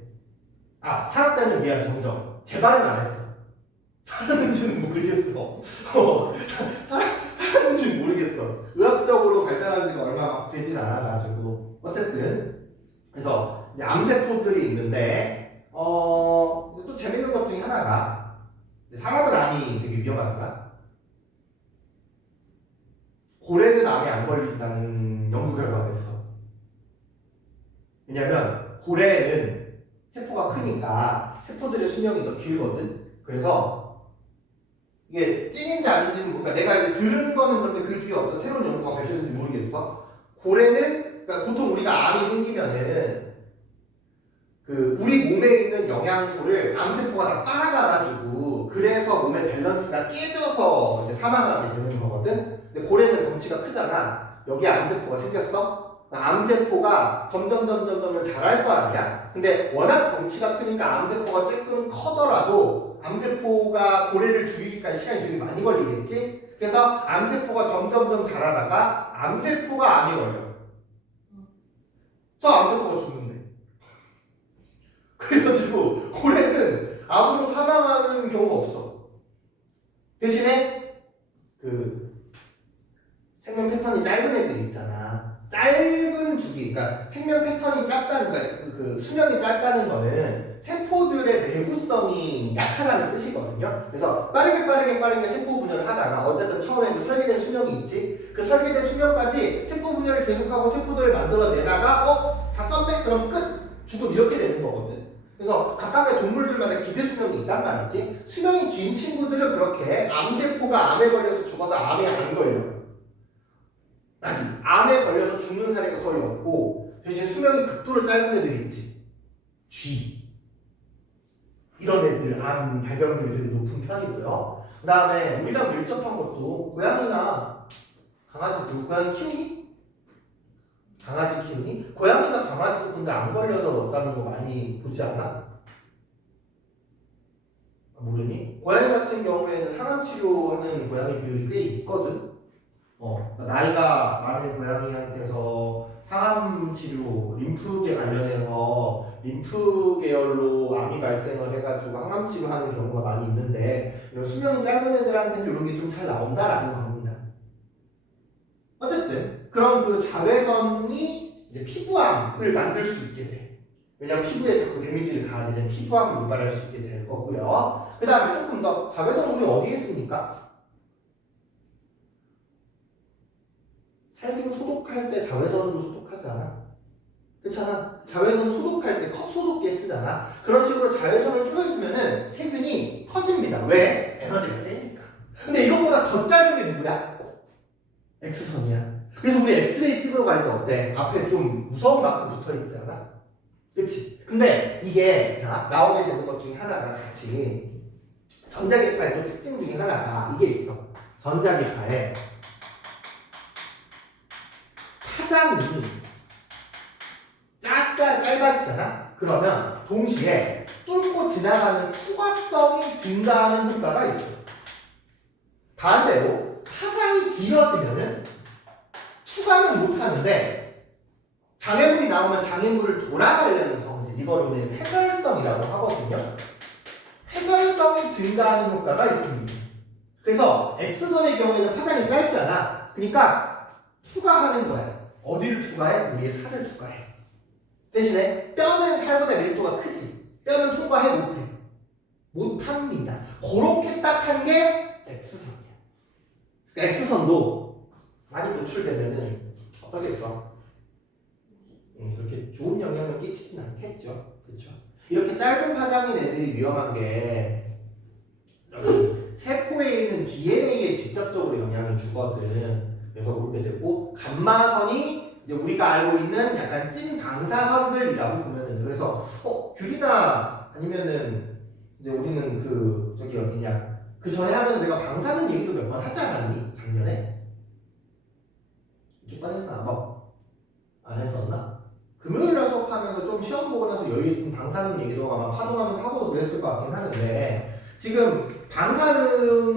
살았다는 미안 정정. 재발은 안 했어. 살았는지는 모르겠어. 살았는지는 모르겠어. 의학적으로 발달한 지가 얼마 막 되진 않아가지고 어쨌든 그래서 이제 암세포들이 있는데 또 재밌는 것 중에 하나가 사람은 암이 되게 위험하잖아. 고래는 암에 안 걸린다는 연구 결과가 있어. 왜냐면 고래는 세포가 크니까 세포들의 수명이 더 길거든. 그래서 이게 찐인지 아닌지는 그러니까 내가 이제 들은 거는 그런데 그 뒤에 어떤 새로운 연구가 밝혀졌는지 모르겠어. 고래는 그러니까 보통 우리가 암이 생기면은 그 우리 몸에 있는 영양소를 암세포가 다 빨아가가지고 그래서 몸의 밸런스가 깨져서 이제 사망하게 되는 거거든. 근데 고래는 덩치가 크잖아. 여기에 암세포가 생겼어. 암세포가 점점 자랄 거 아니야? 근데 워낙 덩치가 크니까 암세포가 조금 커더라도 암세포가 고래를 죽이기까지 시간이 되게 많이 걸리겠지? 그래서 암세포가 점점 자라다가 암세포가 암이 걸려. 저 암세포가 죽는데. 그래가지고 고래는 암으로 사망하는 경우가 없어. 대신에 그 생명 패턴이 짧은 애들이 있잖아. 짧은 주기, 그러니까 생명 패턴이 짧다는, 그러니까 그 수명이 짧다는 거는 세포들의 내구성이 약하다는 뜻이거든요. 그래서 빠르게 세포 분열을 하다가 어쨌든 처음에 그 설계된 수명이 있지. 그 설계된 수명까지 세포 분열을 계속하고 세포들을 만들어내다가 다 썼네? 그럼 끝! 죽음 이렇게 되는 거거든. 그래서 각각의 동물들마다 기대 수명이 있단 말이지. 수명이 긴 친구들은 그렇게 암세포가 암에 걸려서 죽어서 암에 안 걸려. 암에 걸려서 죽는 사례가 거의 없고 대신 수명이 극도로 짧은 애들이 있지. 쥐 이런 애들 암 발병률이 되게 높은 편이고요. 그 다음에 우리랑 밀접한 것도 고양이나 강아지들. 고양이 키우니? 강아지 키우니? 고양이나 강아지도 근데 안 걸려서 없다는 거 많이 보지 않아? 모르니? 고양이 같은 경우에는 항암 치료하는 고양이 비율이 꽤 있거든. 나이가 많은 고양이한테서 항암 치료, 림프계 관련해서 림프 계열로 암이 발생을 해가지고 항암 치료하는 경우가 많이 있는데 수명이 짧은 애들한테는 이런 게 좀 잘 나온다라는 겁니다. 어쨌든 그런 그 자외선이 이제 피부암을 만들 수 있게 돼. 왜냐면 피부에 자꾸 데미지를 가하게 되면 피부암을 유발할 수 있게 될 거고요. 그 다음에 조금 더 자외선 우리 어디에 있습니까? 살균 소독할 때 자외선으로 소독하지 않아? 그렇잖아. 자외선 소독할 때 컵 소독기 쓰잖아. 그런 식으로 자외선을 쪼여주면은 세균이 터집니다. 왜? 에너지가 세니까. 근데 이것보다 더 짧은 게 누구야? X선이야. 그래서 우리 엑스레이 찍으러 갈 때 어때? 앞에 좀 무서운 마크 붙어 있지 않아? 그치? 근데 이게 자 나오게 되는 것 중에 하나가 같이 전자기파의 또 특징 중에 하나가 이게 있어. 전자기파에 파장이 약간 짧아지잖아? 그러면 동시에 뚫고 지나가는 투과성이 증가하는 효과가 있어. 반대로 파장이 길어지면은 투과는 못하는데 장애물이 나오면 장애물을 돌아가려는 성질, 이걸 우리는 회절성이라고 하거든요. 회절성이 증가하는 효과가 있습니다. 그래서 X선의 경우에는 파장이 짧잖아. 그러니까 투과하는 거야. 어디를 투과해? 우리의 살을 투과해. 대신에 뼈는 살보다 밀도가 크지. 뼈는 통과해 못해. 못합니다. 그렇게 딱 한 게 X선이야. 그러니까 X선도 많이 노출되면은 어떻겠어? 그렇게 좋은 영향을 끼치진 않겠죠. 그렇죠? 이렇게 짧은 파장인 애들이 위험한 게 세포에 있는 DNA에 직접적으로 영향을 주거든. 그래서 그렇게 되고 감마선이 이제 우리가 알고 있는 약간 찐 방사선들이라고 보면 되는데 그래서 귤이나 아니면은 이제 우리는 그 저기 어디냐 그 전에 하면서 내가 방사능 얘기도 몇 번 하지 않았니? 작년에? 이쪽 반에서 안 했었나? 금요일날 수업하면서 좀 시험 보고 나서 여유 있으면 방사능 얘기도 아마 파동하면서 하고도 그랬을 것 같긴 하는데 지금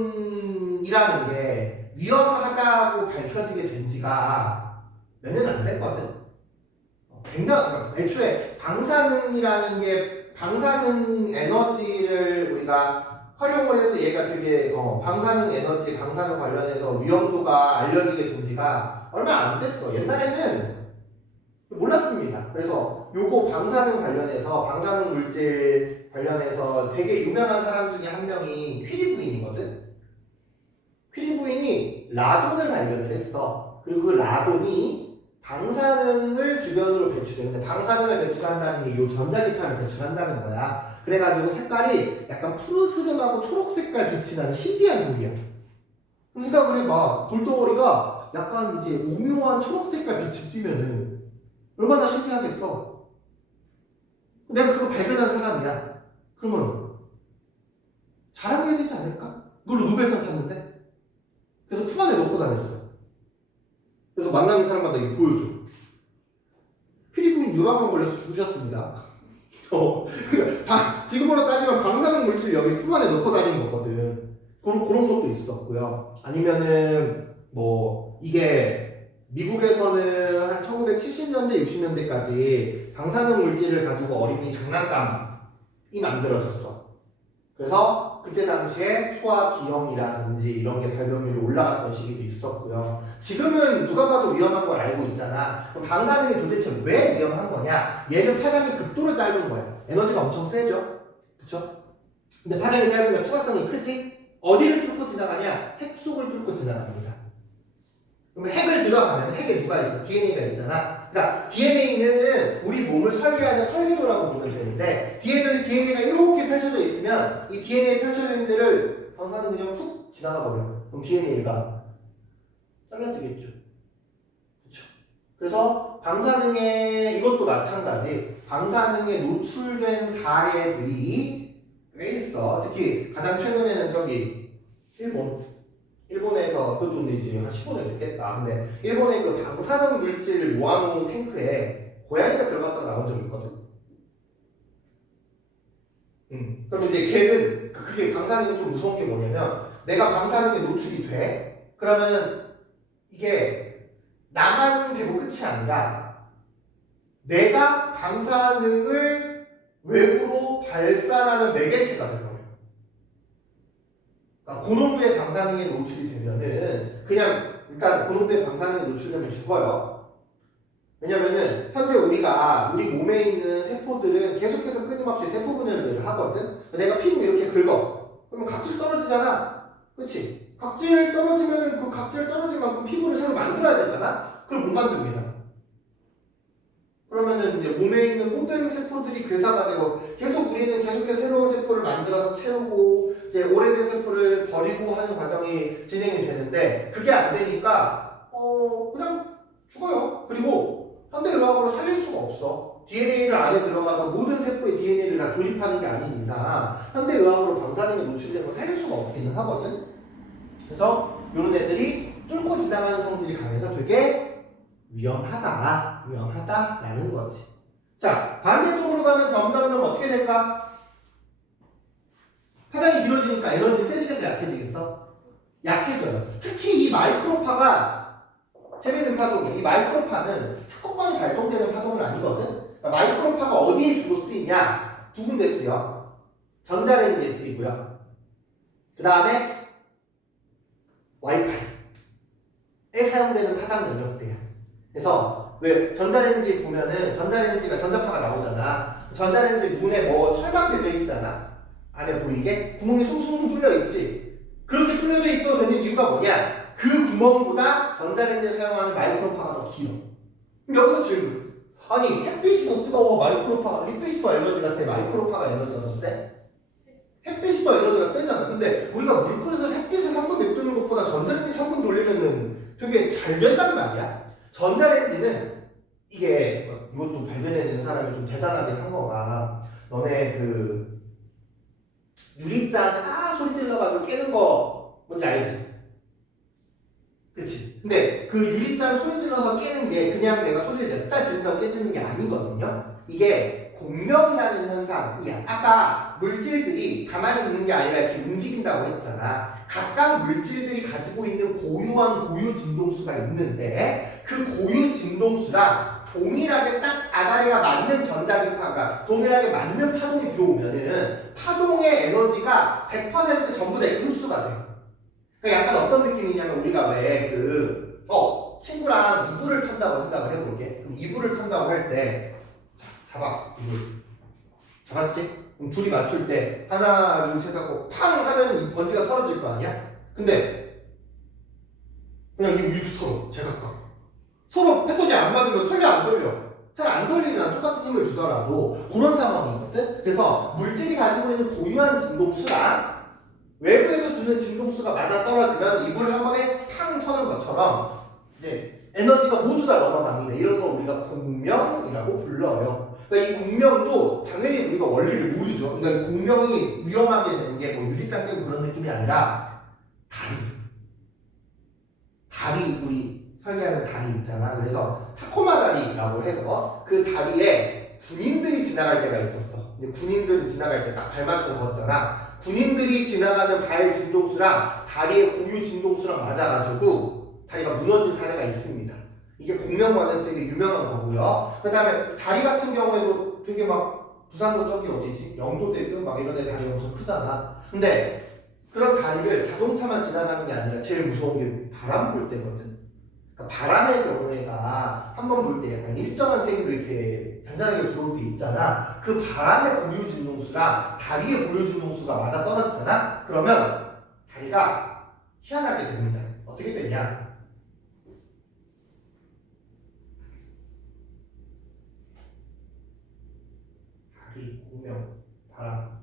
방사능이라는 게 위험하다고 밝혀지게 된 지가 몇 년 안 됐거든? 100년, 애초에 방사능이라는 게 방사능 에너지를 우리가 활용을 해서 얘가 되게 방사능 에너지, 방사능 관련해서 위험도가 알려지게 된 지가 얼마 안 됐어. 옛날에는 몰랐습니다. 그래서 요거 방사능 관련해서 방사능 물질 관련해서 되게 유명한 사람 중에 한 명이 퀴리 부인이거든. 퀴리 부인이 라돈을 발견을 했어. 그리고 그 라돈이 방사능을 주변으로 배출했는데 방사능을 배출한다는 게 요 전자기파를 배출한다는 거야. 그래가지고 색깔이 약간 푸르스름하고 초록 색깔 빛이 나는 신비한 돌이야. 그러니까 그래 봐. 돌덩어리가 약간 이제 오묘한 초록 색깔 빛이 띄면은 얼마나 신기하겠어. 내가 그거 발견한 사람이야. 그러면 자랑해야 되지 않을까? 그걸로 노벨상 탔는데? 그래서 품 안에 넣고 다녔어. 그래서 만나는 사람마다 이거 보여줘. 피리부인 유방암 걸려서 죽으셨습니다. 지금으로 따지면 방사능 물질 여기 품 안에 넣고 다니는 거거든. 그런 것도 있었고요. 아니면은 뭐 이게 미국에서는 한 1970년대, 60년대까지 방사능 물질을 가지고 어린이 장난감이 만들어졌어. 그래서 그때 당시에 소아기형이라든지 이런 게 발병률이 올라갔던 시기도 있었고요. 지금은 누가 봐도 위험한 걸 알고 있잖아. 그럼 방사능이 도대체 왜 위험한 거냐? 얘는 파장이 극도로 짧은 거야. 에너지가 엄청 세죠? 그쵸? 근데 파장이 짧으면 투과성이 크지? 어디를 뚫고 지나가냐? 핵 속을 뚫고 지나갑니다. 그러면 핵을 들어가면 핵에 누가 있어? DNA가 있잖아. 그러니까 DNA는 우리 몸을 설계하는 설계도라고 보면 되는데 DNA가 이렇게 펼쳐져 있으면 이 DNA 펼쳐져 있는 데를 방사능이 그냥 툭 지나가 버려. 그럼 DNA가 잘라지겠죠. 그렇죠. 그래서 방사능에 이것도 마찬가지. 방사능에 노출된 사례들이 꽤 있어. 특히 가장 최근에는 저기 일본에서 그것도 근데 이제 한 15년 됐겠다. 근데 일본의 그 방사능 물질을 모아놓은 탱크에 고양이가 들어갔다 나온 적이 있거든. 그럼 이제 걔는 그게 방사능이 좀 무서운 게 뭐냐면 내가 방사능에 노출이 돼. 그러면은 이게 나만 되고 끝이 아니라 내가 방사능을 외부로 발산하는 매개체가 돼버려. 그러니까 고농도의 방사능에 노출이 되면은 그냥 일단 고농도의 방사능에 노출되면 죽어요. 왜냐면은 현재 우리 몸에 있는 세포들은 계속해서 끊임없이 세포 분열을 하거든. 내가 피부 이렇게 긁어. 그러면 각질 떨어지잖아. 그렇지? 각질 떨어지면은 그 각질 떨어진 만큼 피부를 새로 만들어야 되잖아. 그걸 못 만듭니다. 그러면은 이제 몸에 있는 모든 세포들이 괴사가 되고 계속 우리는 계속해서 새로운 세포를 만들어서 채우고 이제 오래된 세포를 버리고 하는 과정이 진행이 되는데 그게 안 되니까 그냥 죽어요. 그리고 현대의학으로 살릴 수가 없어. DNA를 안에 들어가서 모든 세포의 DNA를 다 조립하는 게 아닌 이상 현대의학으로 방사능에 노출되는 걸 살릴 수가 없기는 하거든. 그래서 이런 애들이 뚫고 지나가는 성질이 강해서 되게 위험하다라는 거지. 자, 반대쪽으로 가면 점점점 어떻게 될까? 파장이 길어지니까 에너지 세지겠어, 약해지겠어? 약해져요. 특히 이 마이크로파가 재밌는 파동이야. 이 마이크로파는 특허권이 발동되는 파동은 아니거든. 그러니까 마이크로파가 어디에 주로 쓰이냐? 두 군데 쓰여. 전자레인지에 쓰이고요. 그 다음에 와이파이에 사용되는 파장 영역대야. 그래서 왜 전자레인지 보면은 전자레인지가 전자파가 나오잖아. 전자레인지 문에 뭐 철망 되어 있잖아. 안에 보이게 구멍이 숭숭 뚫려 있지. 그렇게 뚫려져 있어도 되는 이유가 뭐냐? 그 구멍보다 전자레인지에 사용하는 마이크로파가 더 길어. 그럼 여기서 질문. 아니 햇빛이 더 뜨거워 햇빛이 더 에너지가 세 마이크로파가 에너지가 더 세? 햇빛이 더 에너지가 세잖아. 근데 우리가 물그릇을 햇빛을 3분 냅두는 것보다 전자레인지 3분 돌리면은 되게 잘 된단 말이야. 전자레인지는 이게 이것도 발견해낸 사람이 좀 대단하긴 한 거가 너네 그 유리잔 소리 질러가지고 깨는 거 뭔지 알지? 그치? 근데 그 유리잔 소리 질러서 깨는 게 그냥 내가 소리를 냈다 지른다고 깨지는 게 아니거든요. 이게 공명이라는 현상이야. 아까 물질들이 가만히 있는 게 아니라 이렇게 움직인다고 했잖아. 각각 물질들이 가지고 있는 고유한 고유 진동수가 있는데 그 고유 진동수랑 동일하게 딱 아가리가 맞는 전자기파가 동일하게 맞는 파동이 들어오면은 파동의 에너지가 100% 전부 다 흡수가 돼. 그러니까 약간 어떤 느낌이냐면 우리가 왜 친구랑 이불을 탄다고 생각을 해볼게. 그럼 이불을 탄다고 할 때 잡아 이불 잡았지? 그럼 둘이 맞출 때 하나 둘 셋 하고 팡 하면 이 번지가 털어질 거 아니야? 근데 그냥 이렇게 털어 제각각 서로 패턴이 안 맞으면 털려 안 털려? 잘 안 털리잖아. 똑같은 힘을 주더라도 그런 상황이거든. 그래서 물질이 가지고 있는 고유한 진동수랑 외부에서 주는 진동수가 맞아 떨어지면 이불을 한 번에 팡 터는 것처럼 이제 에너지가 모두 다 넘어갑니다. 이런 걸 우리가 공명이라고 불러요. 그러니까 이 공명도 당연히 우리가 원리를 모르죠. 그러니까 공명이 위험하게 되는 게 뭐 유리장 깨고 그런 느낌이 아니라 다리 우리 설계하는 다리 있잖아. 그래서 타코마 다리라고 해서 그 다리에 군인들이 지나갈 때가 있었어. 근데 군인들이 지나갈 때 딱 발 맞춰서 걷잖아. 군인들이 지나가는 발 진동수랑 다리의 고유 진동수랑 맞아가지고 다리가 무너진 사례가 있습니다. 이게 공명과는 되게 유명한 거고요. 그 다음에 다리 같은 경우에도 되게 막 부산도 저기 어디지? 영도대교 막 이런 데 다리 엄청 크잖아. 근데 그런 다리를 자동차만 지나가는 게 아니라 제일 무서운 게 바람 불 때거든. 그러니까 바람의 경우에가 한 번 불 때 약간 일정한 세기로 이렇게 잔잔하게 불어올 때 있잖아. 그 바람의 고유 진동수랑 다리의 고유 진동수가 맞아 떨어지잖아. 그러면 다리가 희한하게 됩니다. 어떻게 되냐? 다리, 공명, 바람.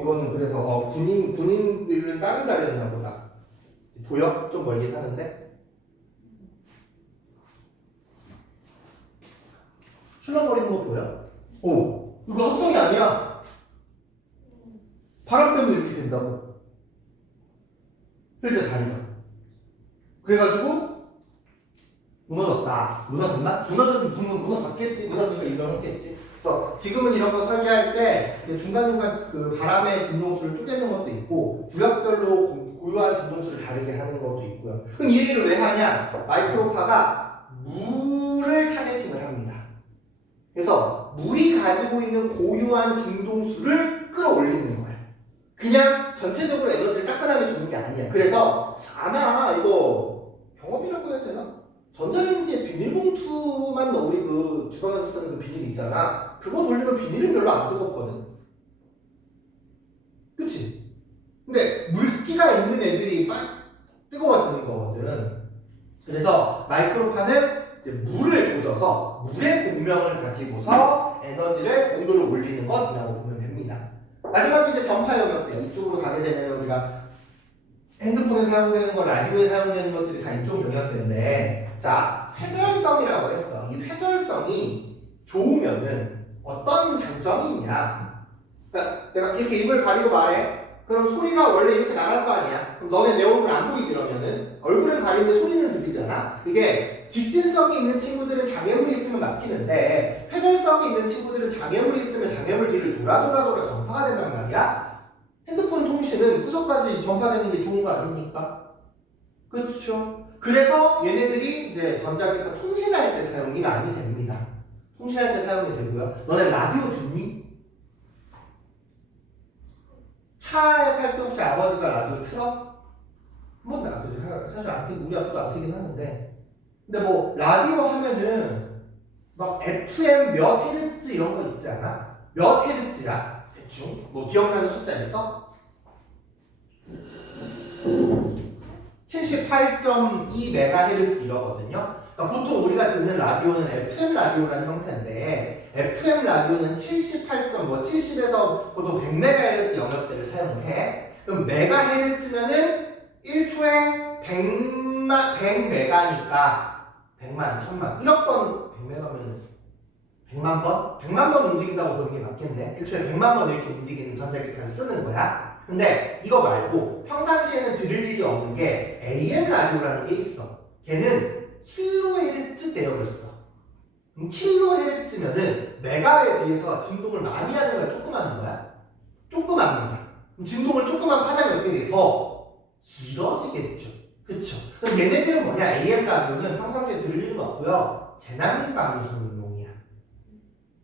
이거는 그래서 군인들은 다른 다리였나 보다. 보여? 좀 멀리 사는데? 출렁거리는 거 보여? 이거 합성이 아니야. 바람 때문에 이렇게 된다고. 필드 다리가. 그래가지고 무너졌다. 무너졌나? 무너졌겠지. 무너지니까 유명했겠지. 그래서 지금은 이런 거 설계할 때 중간중간 그 바람의 진동수를 쪼개는 것도 있고 구역별로 고유한 진동수를 다르게 하는 것도 있고요. 그럼 이 얘기를 왜 하냐? 마이크로파가 물을 타겟팅을 합니다. 그래서 물이 가지고 있는 고유한 진동수를 끌어올리는 거예요. 그냥 전체적으로 에너지를 따끈하게 주는 게 아니야. 그래서 아마 이거 경험이라고 해야 되나? 전자레인지에 비닐봉투만 우리 그 주방에서 쓰는 그 비닐 있잖아. 그거 돌리면 비닐은 별로 안 뜨겁거든. 그치? 근데 물기가 있는 애들이 뜨거워지는 거거든. 그래서 마이크로파는 이제 물을 조져서 물의 공명을 가지고서 에너지를 온도를 올리는 것이라고 보면 됩니다. 마지막에 이제 전파 영역대요. 이쪽으로 가게 되면 우리가 핸드폰에 사용되는 거, 라디오에 사용되는 것들이 다 이쪽 영역대인데, 자, 회절성이라고 했어. 이 회절성이 좋으면은 어떤 장점이 있냐? 그러니까 내가 이렇게 입을 가리고 말해. 그럼 소리가 원래 이렇게 나갈 거 아니야? 그럼 너네 내 얼굴 안 보이지 그러면은? 얼굴은 가리는데 소리는 들리잖아? 이게 직진성이 있는 친구들은 장애물이 있으면 막히는데 회절성이 있는 친구들은 장애물이 있으면 장애물 뒤를 돌아 전파가 된단 말이야? 핸드폰 통신은 구석까지 전파되는 게 좋은 거 아닙니까? 그렇죠? 그래서 얘네들이 이제 전자기파 통신할 때 사용이 많이 됩니다. 통신할 때 사용이 되고요. 너네 라디오 듣니? 차에 탈 때 혹시 아버지가 라디오 틀어? 한 번도 안 틀죠. 사실 안 틀고 우리 아빠도 안 틀긴 하는데. 근데 뭐 라디오 하면은 막 FM 몇 헤르츠 이런 거 있지 않아? 몇 헤르츠야? 대충 뭐 기억나는 숫자 있어? 78.2MHz 이러거든요. 그러니까 보통 우리가 듣는 라디오는 FM 라디오라는 형태인데 FM 라디오는 70에서 보통 100MHz 영역대를 사용을 해. 그럼 메가헤르츠면은 1초에 100메가니까 100만, 1000만, 1억 번 100메가면 100만 번? 100만 번 움직인다고 보는 게 맞겠네. 1초에 100만 번 이렇게 움직이는 전자기파를 쓰는 거야. 근데 이거 말고 평상시에는 들을 일이 없는 게 AM 라디오라는 게 있어. 걔는 킬로헤르츠 대역을 써. 그럼 킬로헤르츠면은 메가에 비해서 진동을 많이 하는 거야? 조금 하는 거야? 조금 합니다. 그럼 진동을 조금만 파장이 어떻게 돼? 더 길어지겠죠. 그쵸? 그럼 얘네들은 뭐냐? AM 라디오는 평상시에 들을 일은 없고요. 재난방송용이야.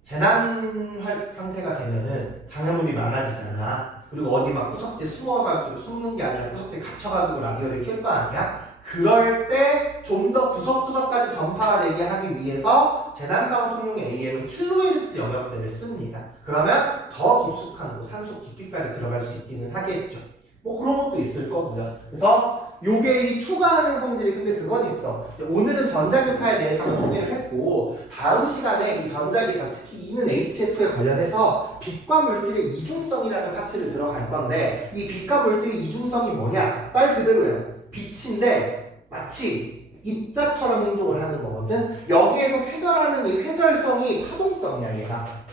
재난 상태가 되면은 장애물이 많아지잖아. 그리고 어디 막 구석지에 숨어가지고 숨는 게 아니라 구석지에 갇혀가지고 라디오를 켤 거 아니야? 그럴 때 좀 더 구석구석까지 전파가 되게 하기 위해서 재난방송용 AM은 킬로헤르츠 영역대를 씁니다. 그러면 더 깊숙한 곳, 산속 깊이까지 들어갈 수 있기는 하겠죠. 뭐 그런 것도 있을 거고요. 그래서 요게 이 추가하는 성질이 근데 그건 있어. 오늘은 전자기파에 대해서는 소개를 했고 다음 시간에 이 전자기파 특히 E는 HF에 관련해서 빛과 물질의 이중성이라는 파트를 들어갈 건데 이 빛과 물질의 이중성이 뭐냐? 말 그대로예요. 빛인데 마치 입자처럼 행동을 하는 거거든. 여기에서 회절하는 이 회절성이 파동성이야 얘가.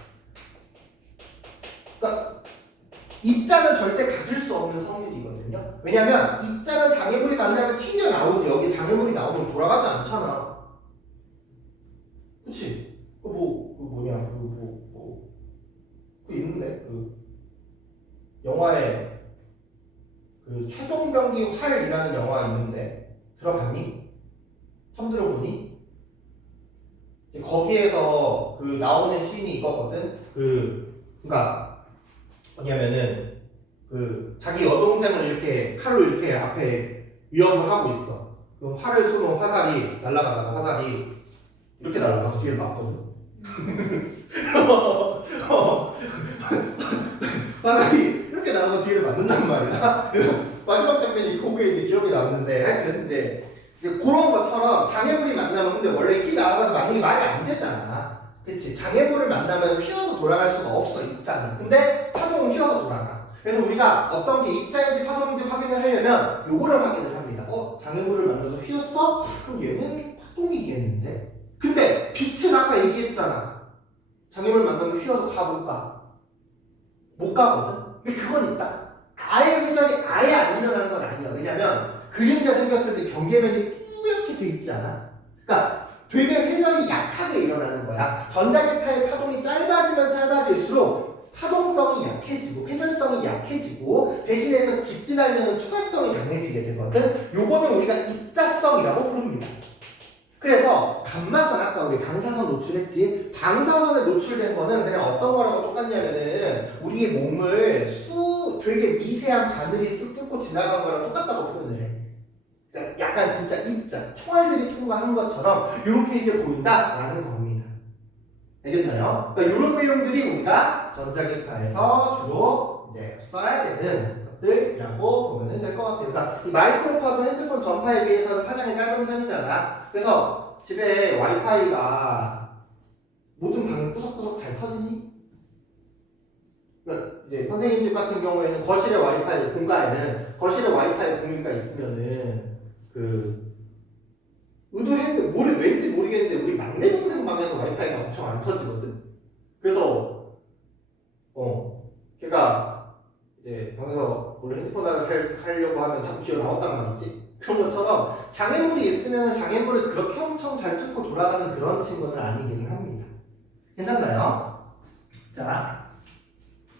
그러니까 입자는 절대 가질 수 없는 성질이거든요. 왜냐면 입자는 장애물이 만나면 튕겨나오지. 여기 장애물이 나오면 돌아가지 않잖아. 그치? 그 있는데 그 영화에 그 최종병기 활이라는 영화 있는데 들어봤니? 처음 들어보니? 거기에서 그 나오는 씬이 이거거든. 그러니까 뭐냐면은 그 자기 여동생을 이렇게 칼로 이렇게 앞에 위협을 하고 있어. 그럼 활을 쏘면 화살이 날아가다가 화살이 이렇게 날아가서 뒤를 맞거든. 화살이 이렇게 날아가서 뒤를 맞는단 말이야. 마지막 장면이 그게 이제 기억이 남는데 하여튼 이제 그런 것처럼 장애물이 만나면 근데 원래 이렇게 날아가서 맞는 게 말이 안 되잖아. 그치? 장애물을 만나면 휘어서 돌아갈 수가 없어 입자는. 근데 파동은 휘어서 돌아가. 그래서 우리가 어떤 게 입자인지 파동인지 확인을 하려면 요거를 확인을 합니다. 장애물을 만나서 휘었어? 그럼 얘는 파동이겠는데? 근데 빛은 아까 얘기했잖아. 장애물 만나면 휘어서 가볼까? 못 가거든? 근데 그건 있다. 아예 회전이 아예 안 일어나는 건 아니야. 왜냐면 그림자 생겼을 때 경계면이 뿌옇게 돼 있지 않아? 그러니까 되게 회전이 약하게 일어나는 거야. 전자기파의 파동이 짧아지면 짧아질수록 파동성이 약해지고 회전성이 약해지고 대신해서 직진하면 추가성이 강해지게 되거든. 요거는 우리가 입자성이라고 부릅니다. 그래서 감마선 아까 우리 방사선 노출했지. 방사선에 노출된 거는 그냥 어떤 거라고 똑같냐면은 우리의 몸을 되게 미세한 바늘이 쓱 뚫고 지나간 거랑 똑같다고 표현을 해. 그러니까 약간 진짜 입자, 총알들이 통과한 것처럼 이렇게 이제 보인다라는 겁니다. 알겠나요? 그러니까 이런 내용들이 우리가 전자기파에서 주로 이제 써야 되는 것들이라고 보면 될 것 같아요. 그러니까 이 마이크로파도 핸드폰 전파에 비해서는 파장이 짧은 편이잖아. 그래서 집에 와이파이가 모든 방에 구석구석 잘 터지니? 그러니까 이제 선생님 집 같은 경우에는 거실에 와이파이 공간에는 거실에 와이파이 공유가 있으면은 의도했는데 왠지 모르겠는데 우리 막내 동생 방에서 와이파이가 엄청 안 터지거든. 그래서 걔가 이제 방에서 원래 핸드폰을 하려고 하면 자꾸 기어 나왔단 말이지. 그런 것처럼 장애물이 있으면 장애물을 그렇게 엄청 잘 뚫고 돌아가는 그런 친구는 아니기는 합니다. 괜찮나요? 자,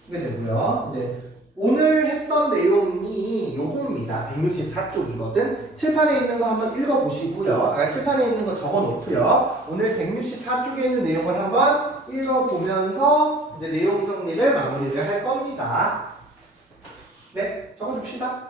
이게 되고요. 이제 오늘 했던 내용이 요겁니다. 164쪽이거든. 칠판에 있는 거 한번 읽어보시고요. 칠판에 있는 거 적어놓고요. 오늘 164쪽에 있는 내용을 한번 읽어보면서 이제 내용 정리를 마무리를 할 겁니다. 네, 적어줍시다.